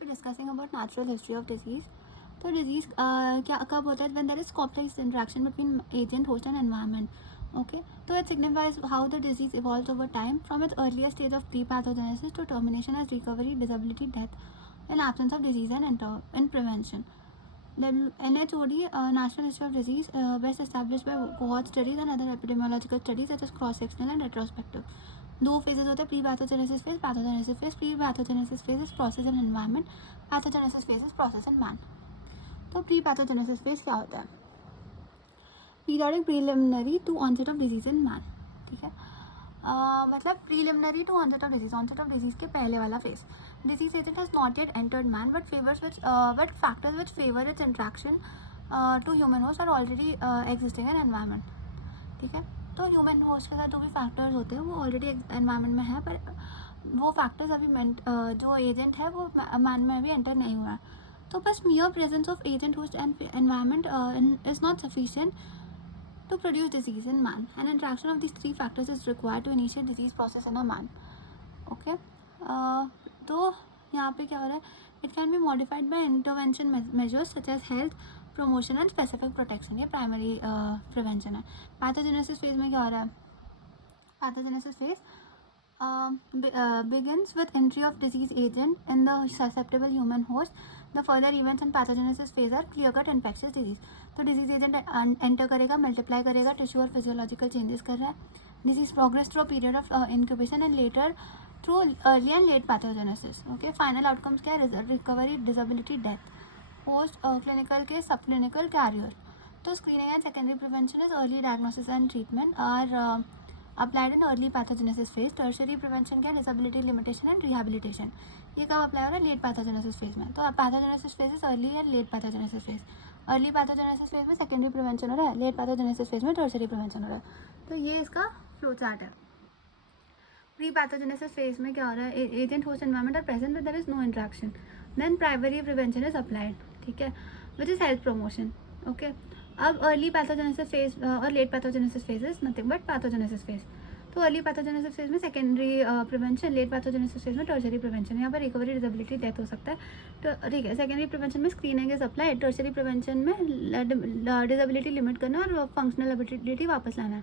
be discussing about natural history of disease. तो disease क्या कब होता है? When there is complex interaction between agent, host and environment. Okay, so it signifies how the disease evolves over time from its earliest stage of pre-pathogenesis to termination as recovery, disability, death in absence of disease and in prevention. Then NHOD, National History of Disease, best established by cohort studies and other epidemiological studies such as cross-sectional and retrospective. दो phases होते हैं, pre pathogenesis phase, pathogenesis phase. Pre pathogenesis phase is process and environment, pathogenesis phase is process and man. तो pre pathogenesis phase क्या होता है? Periodic preliminary to onset of disease in man. ठीक है, मतलब preliminary to onset of disease, onset of disease के पहले वाला phase. Disease agent has not yet entered man but factors which favour its interaction to human host are already existing in environment. ठीक है, तो human host के साथ जो भी फैक्टर्स होते हैं वो ऑलरेडी एनवायरनमेंट में है, पर वो फैक्टर्स अभी जो एजेंट है वो मैन में अभी एंटर नहीं हुआ है. तो बस मियर presence of agent host and environment is not sufficient to produce disease in man. An interaction of these three factors is required to initiate disease process in a man. Okay, तो यहाँ पे क्या हो रहा है? It can be modified by intervention measures such as health promotion and specific protection. ये primary prevention है. Pathogenesis phase में क्या हो रहा है? Pathogenesis phase begins with entry of disease agent in the susceptible human host. The further events in pathogenesis phase are clear-cut infectious disease. तो disease agent enter करेगा, multiply करेगा, tissue और फिजियोलॉजिकल चेंजेस कर रहा है. Disease progress through period of incubation and later through early and late pathogenesis. Okay, final outcomes क्या है? Recovery, disability, death. Post clinical के सब क्लिनिकल कैरियर. तो screening and secondary prevention is early diagnosis and treatment are applied in early pathogenesis phase. Tertiary prevention क्या? Disability limitation and rehabilitation. ये कब apply हो रहा है? लेट पैथोजेनेसिस फेज में. तो pathogenesis phase is early and late pathogenesis phase. Early pathogenesis phase में secondary prevention हो रहा है, लेट पैथोजेनेसिस फेज में टर्शरी प्रिवेंशन हो रहा है. तो ये इसका फ्लो चार्ट है. प्री पैथोजेनेसिस फेज में क्या हो रहा है? Agent host environment are present but there is no interaction. Then primary prevention is applied. ठीक है, which is health promotion. Okay, अब अर्ली पैथोजेनेसिस फेज और late pathogenesis phase is nothing but pathogenesis phase. तो early pathogenesis phase में secondary prevention, late pathogenesis phase में tertiary prevention. यहाँ पर recovery, disability, death हो सकता है. तो ठीक है, सेकेंडरी प्रिवेंशन में screening is apply. Tertiary prevention में डिसेबिलिटी लिमिट करना और फंक्शनल एबिलिटी वापस लाना है.